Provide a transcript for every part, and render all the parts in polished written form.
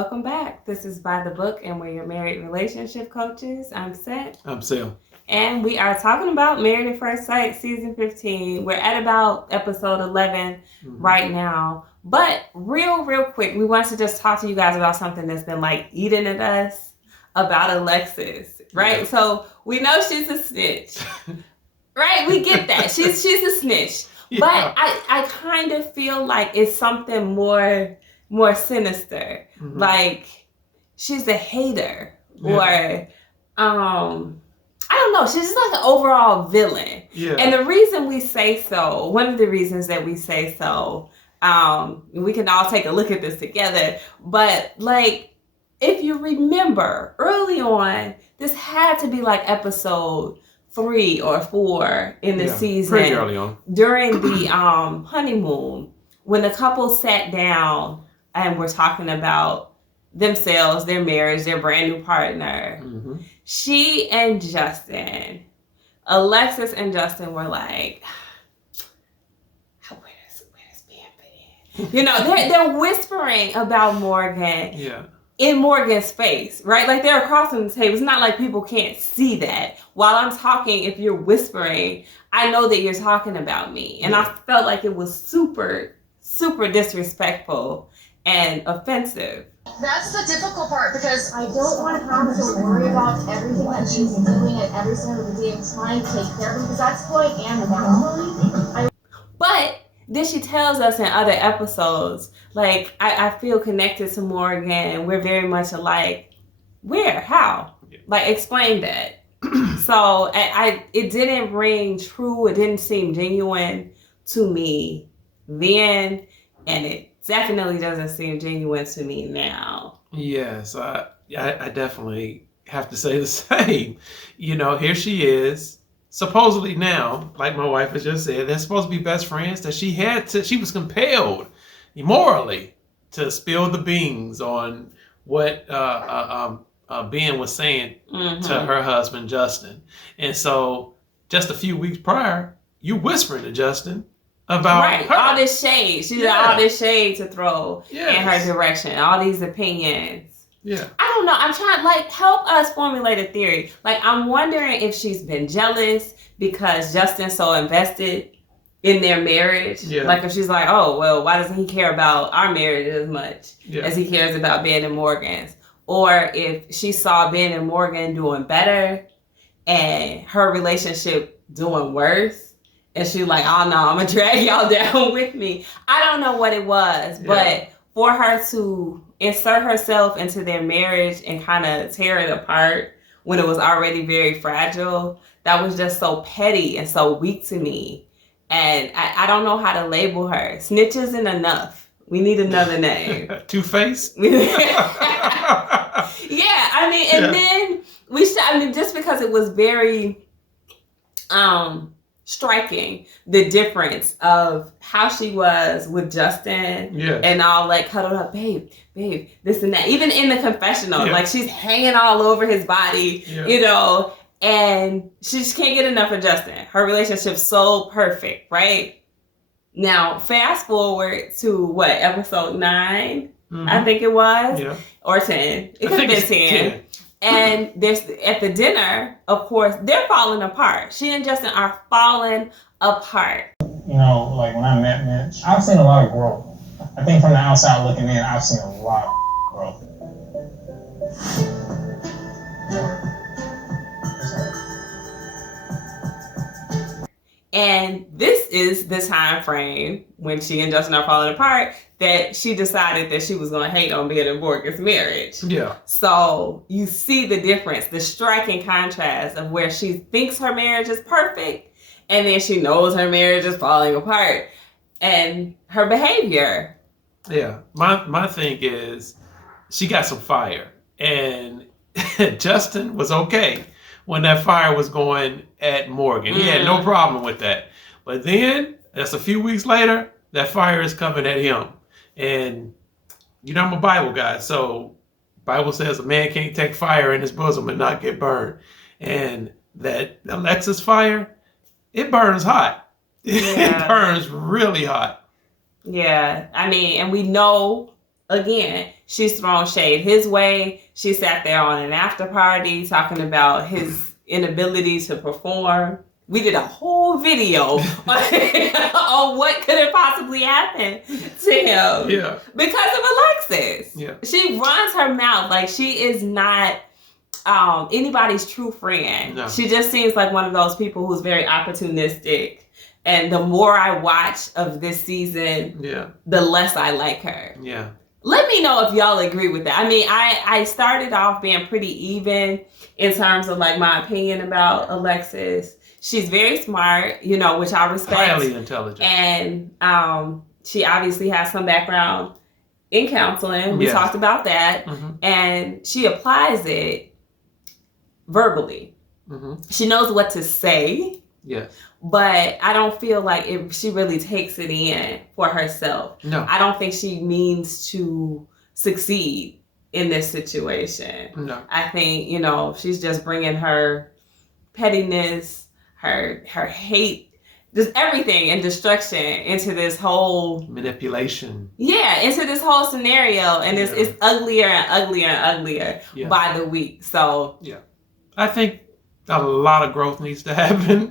Welcome back. This is By the Book, and we're your married relationship coaches. I'm Seth. I'm Sil. And we are talking about Married at First Sight, season 15. We're at about episode 11 right now. But real quick, we want to just talk to you guys about something that's been like eating at us about Alexis, right? Yeah. So we know she's a snitch, right? We get that. She's a snitch. Yeah. But I kind of feel like it's something more sinister. Like she's a hater or I don't know. She's just like an overall villain. Yeah. And the reason we say so, one of the reasons that we say so, we can all take a look at this together. But like, if you remember early on, this had to be like episode 3 or 4 in the season. Pretty early on. During the honeymoon, when the couple sat down and were talking about themselves, their marriage, their brand new partner. She and Justin, Alexis and Justin were like, where's Bihn? You know, they're whispering about Morgan in Morgan's face, right? Like they're across from the table. It's not like people can't see that. While I'm talking, if you're whispering, I know that you're talking about me. And I felt like it was super disrespectful and offensive. That's the difficult part, because I don't want to have to worry about everything that she's doing and every single day I'm trying to take care of, because that's who I am naturally. But then she tells us in other episodes, like, I feel connected to Morgan. We're very much alike. Where? How? Like, explain that. So it didn't ring true. It didn't seem genuine to me then, and it definitely doesn't seem genuine to me now. Yes, I definitely have to say the same. You know, here she is, supposedly now, like my wife has just said, they're supposed to be best friends, that she was compelled morally to spill the beans on what Bihn was saying to her husband, Justin. And so just a few weeks prior, you whispering to Justin about her. All this shade. She had all this shade to throw in her direction. All these opinions. Yeah. I don't know. I'm trying to help us formulate a theory. Like, I'm wondering if she's been jealous because Justin's so invested in their marriage. Yeah. Like, if she's like, oh, well, why doesn't he care about our marriage as much as he cares about Bihn and Morgan's? Or if she saw Bihn and Morgan doing better and her relationship doing worse. And she's like, oh no, I'm going to drag y'all down with me. I don't know what it was, but for her to insert herself into their marriage and kind of tear it apart when it was already very fragile, that was just so petty and so weak to me. And I don't know how to label her. Snitch isn't enough. We need another name. Two-Face? Then just because it was very striking, the difference of how she was with Justin and all like cuddled up, babe, this and that. Even in the confessional, like she's hanging all over his body, you know, and she just can't get enough of Justin. Her relationship's so perfect, right? Now, fast forward to episode 9, I think it was, or 10. It could have been 10. And there's at the dinner, of course, they're falling apart. She and Justin are falling apart. You know, like when I met Mitch, I've seen a lot of growth. I think from the outside looking in, I've seen a lot of growth. And this is the time frame when she and Justin are falling apart that she decided that she was going to hate on Bihn and Morgan's marriage. Yeah. So you see the difference, the striking contrast of where she thinks her marriage is perfect and then she knows her marriage is falling apart and her behavior. Yeah. My thing is she got some fire and Justin was okay when that fire was going at Morgan. He had no problem with that. But then, just a few weeks later, that fire is coming at him. And, you know, I'm a Bible guy, so Bible says a man can't take fire in his bosom and not get burned. And that Alexis fire, it burns hot. It burns really hot. Yeah. I mean, and we know, again, she's thrown shade his way. She sat there on an after party talking about his inability to perform. We did a whole video on what could have possibly happened to him because of Alexis. Yeah. She runs her mouth like she is not anybody's true friend. No. She just seems like one of those people who's very opportunistic. And the more I watch of this season, the less I like her. Yeah. Let me know if y'all agree with that. I mean, I started off being pretty even in terms of like my opinion about Alexis. She's very smart, you know, which I respect. Highly intelligent. And she obviously has some background in counseling. We talked about that. Mm-hmm. And she applies it verbally. Mm-hmm. She knows what to say. Yeah. But I don't feel like she really takes it in for herself. No. I don't think she means to succeed in this situation. No. I think, you know, she's just bringing her pettiness, her hate, just everything and destruction into this whole manipulation. Yeah, into this whole scenario, and it's uglier and uglier and uglier by the week. So I think a lot of growth needs to happen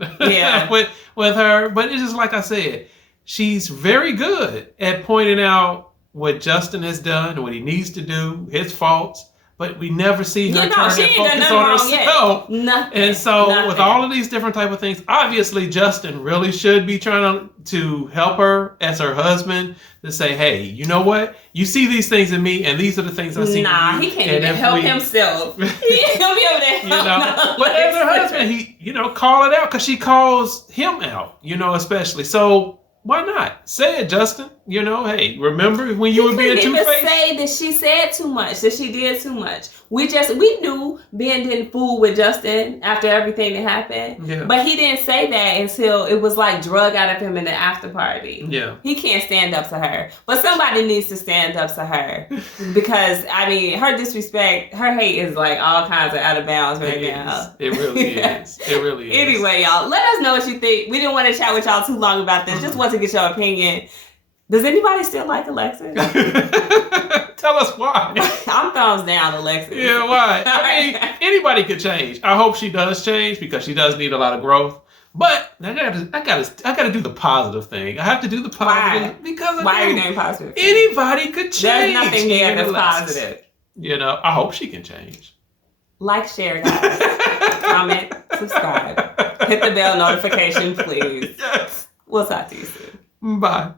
with her, but it's just like I said, she's very good at pointing out what Justin has done, what he needs to do, his faults. But we never see her turn and focus on herself. Nothing. And so with all of these different type of things, obviously Justin really should be trying to help her as her husband to say, hey, you know what? You see these things in me, and these are the things I see in you. He can't even help himself. He'll be able to help. But as her husband, he, call it out because she calls him out, especially. So why not? Say it, Justin. Hey, remember when you were being two-faced? Say that she said too much, that she did too much. We knew Ben didn't fool with Justin after everything that happened. Yeah. But he didn't say that until it was like drug out of him in the after party. Yeah. He can't stand up to her. But somebody needs to stand up to her. Because, her disrespect, her hate is like all kinds of out of bounds right now. It really is. It really is. Anyway, y'all, let us know what you think. We didn't want to chat with y'all too long about this. Just want to get your opinion. Does anybody still like Alexis? Tell us why. I'm thumbs down, Alexis. Yeah, why? Anybody could change. I hope she does change because she does need a lot of growth. But I gotta do the positive thing. I have to do the positive. Why? Because why are you doing positive? Anybody could change. There's nothing there that's positive. I hope she can change. Like, share, guys. Comment, subscribe. Hit the bell notification, please. Yes. We'll talk to you soon. Bye.